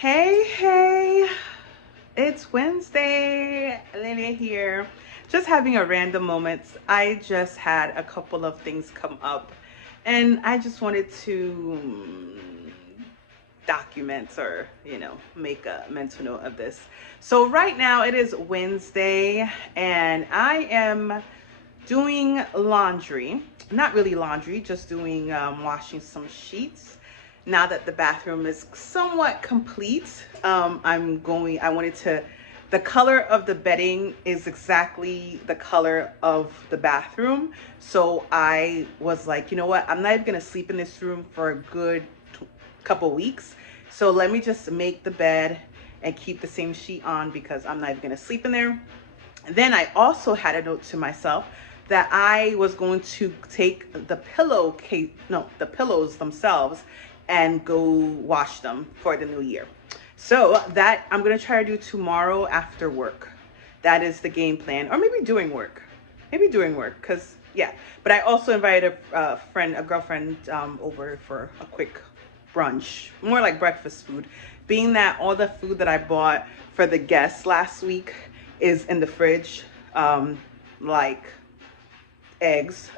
Hey, it's Wednesday. Linnea here. Just having a random moment. I just had a couple of things come up and I just wanted to document or, make a mental note of this. So, right now it is Wednesday and I am doing laundry. Not really laundry, just doing washing some sheets. Now that the bathroom is somewhat complete, I wanted to, the color of the bedding is exactly the color of the bathroom. So I was like, you know what? I'm not even going to sleep in this room for a good couple weeks. So let me just make the bed and keep the same sheet on because I'm not even going to sleep in there. And then I also had a note to myself that I was going to take the the pillows themselves and go wash them for the new year. So that I'm going to try to do tomorrow after work. That is the game plan. Or maybe during work. Maybe during work because, yeah. But I also invited a girlfriend over for a quick brunch, more like breakfast food, being that all the food that I bought for the guests last week is in the fridge, like eggs.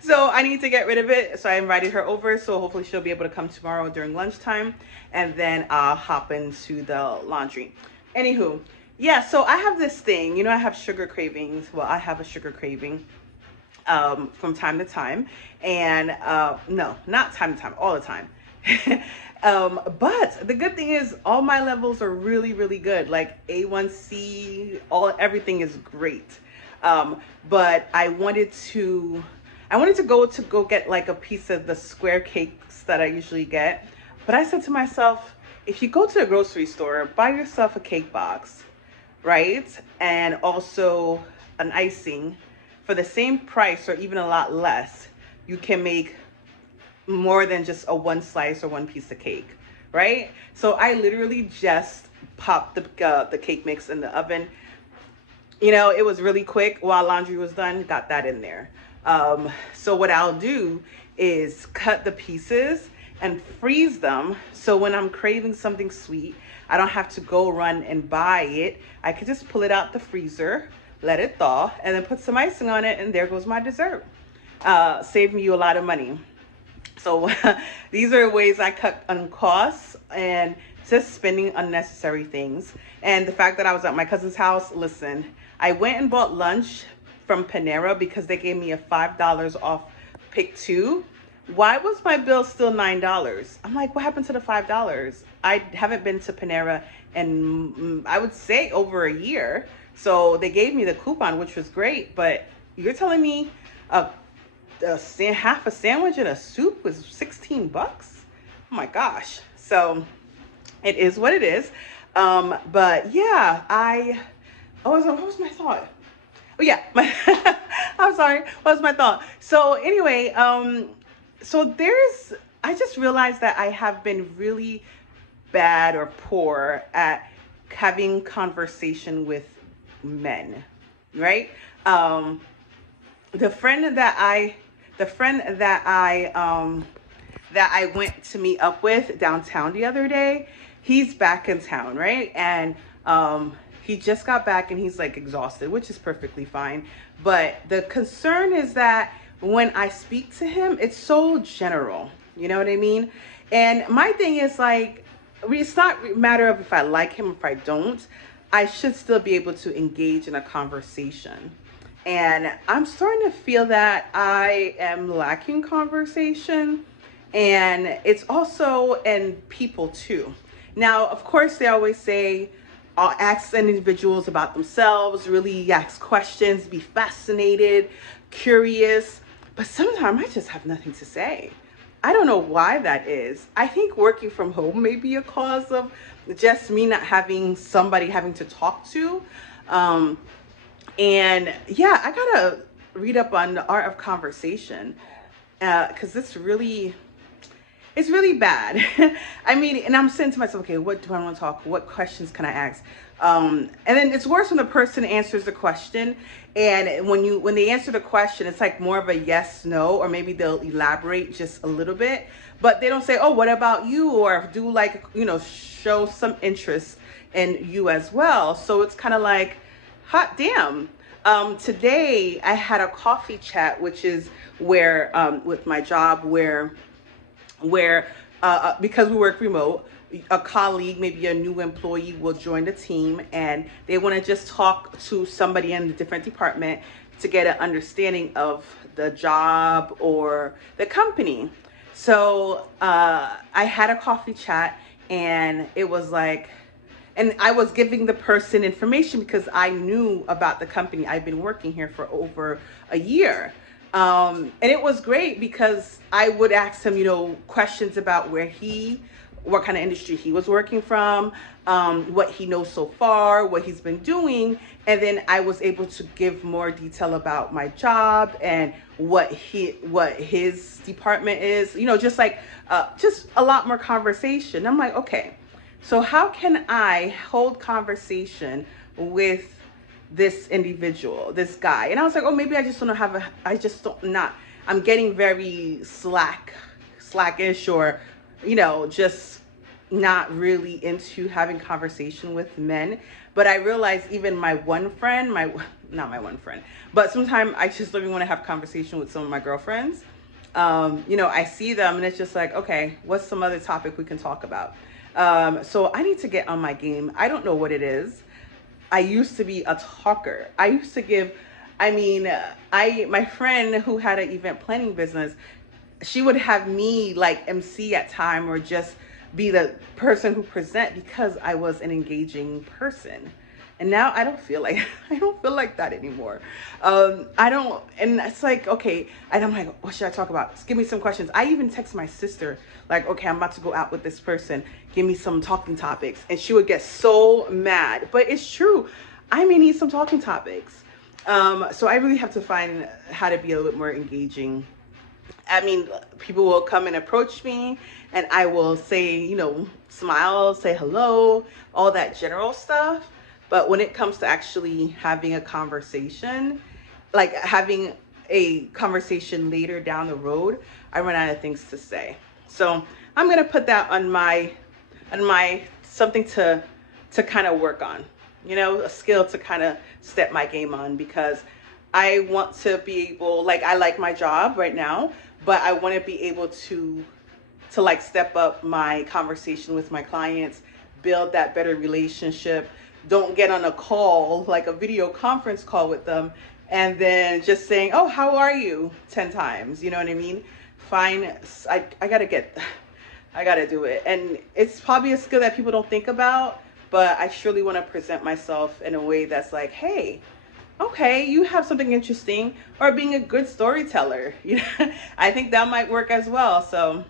So I need to get rid of it. So I invited her over. So hopefully she'll be able to come tomorrow during lunchtime. And then I'll hop into the laundry. Anywho, yeah, so I have this thing, I have sugar cravings. Well, I have a sugar craving from time to time. And no, not time to time, all the time. But the good thing is all my levels are really, really good. Like A1C, everything is great. But I wanted to go get like a piece of the square cakes that I usually get. But I said to myself, if you go to the grocery store, buy yourself a cake box, right? And also an icing for the same price or even a lot less. You can make more than just a one slice or one piece of cake, right? So I literally just popped the cake mix in the oven. It was really quick while laundry was done, got that in there. So what I'll do is cut the pieces and freeze them. So when I'm craving something sweet, I don't have to go run and buy it. I could just pull it out the freezer, let it thaw, and then put some icing on it, and there goes my dessert. Saving you a lot of money. So these are ways I cut on costs and just spending unnecessary things. And the fact that I was at my cousin's house, listen, I went and bought lunch from Panera because they gave me a $5 off pick two. Why was my bill still $9? I'm like, what happened to the $5? I haven't been to Panera in, I would say, over a year. So they gave me the coupon, which was great. But you're telling me half a sandwich and a soup was 16 bucks? Oh my gosh. So it is what it is. But yeah, what was my thought? Oh yeah, I'm sorry. What was my thought? So anyway, I just realized that I have been really bad or poor at having conversation with men, right? The friend that I went to meet up with downtown the other day, he's back in town, right? And he just got back and he's like exhausted, which is perfectly fine. But the concern is that when I speak to him, it's so general. You know what I mean? And my thing is like, it's not a matter of if I like him or if I don't. I should still be able to engage in a conversation. And I'm starting to feel that I am lacking conversation. And it's also in people too. Now, of course, they always say, ask individuals about themselves, really ask questions, be fascinated, curious. But sometimes I just have nothing to say. I don't know why that is. I think working from home may be a cause of just me not having somebody having to talk to. And yeah, I gotta read up on the art of conversation because it's really bad. I mean, and I'm saying to myself, okay, what do I want to talk? What questions can I ask? And then it's worse when the person answers the question, and when they answer the question, it's like more of a yes, no, or maybe they'll elaborate just a little bit, but they don't say, oh, what about you? Or do like, show some interest in you as well. So it's kind of like, hot damn. Today I had a coffee chat, which is where, with my job, where because we work remote, a colleague, maybe a new employee, will join the team, and they want to just talk to somebody in the different department to get an understanding of the job or the company. So I had a coffee chat, and it was like, and I was giving the person information because I knew about the company. I've been working here for over a year. And it was great because I would ask him, questions about what kind of industry he was working from, what he knows so far, what he's been doing. And then I was able to give more detail about my job and what his department is, just like, just a lot more conversation. I'm like, okay, so how can I hold conversation with this individual, this guy? And I was like, oh, maybe I just don't I'm getting very slackish, or, just not really into having conversation with men. But I realized even not my one friend, but sometimes I just don't even want to have conversation with some of my girlfriends. I see them and it's just like, okay, what's some other topic we can talk about? So I need to get on my game. I don't know what it is. I used to be a talker. I used to my friend who had an event planning business, she would have me like MC at time, or just be the person who present, because I was an engaging person. And now I don't feel like that anymore. And it's like, okay, and I'm like, what should I talk about? Just give me some questions. I even text my sister, like, okay, I'm about to go out with this person, give me some talking topics. And she would get so mad, but it's true. I may need some talking topics. So I really have to find how to be a little bit more engaging. I mean, people will come and approach me, and I will say, smile, say hello, all that general stuff. But when it comes to actually having a conversation, like having a conversation later down the road, I run out of things to say. So I'm going to put that on my something to kind of work on, a skill to kind of step my game on, because I want to be able, like, I like my job right now, but I want to be able to like step up my conversation with my clients, build that better relationship. Don't get on a call, like a video conference call with them, and then just saying, oh, how are you 10 times, you know what I mean? I gotta do it. And it's probably a skill that people don't think about, but I surely want to present myself in a way that's like, hey, okay, you have something interesting, or being a good storyteller. I think that might work as well. So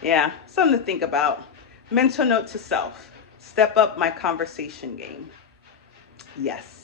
yeah, something to think about. Mental note to self: step up my conversation game. Yes.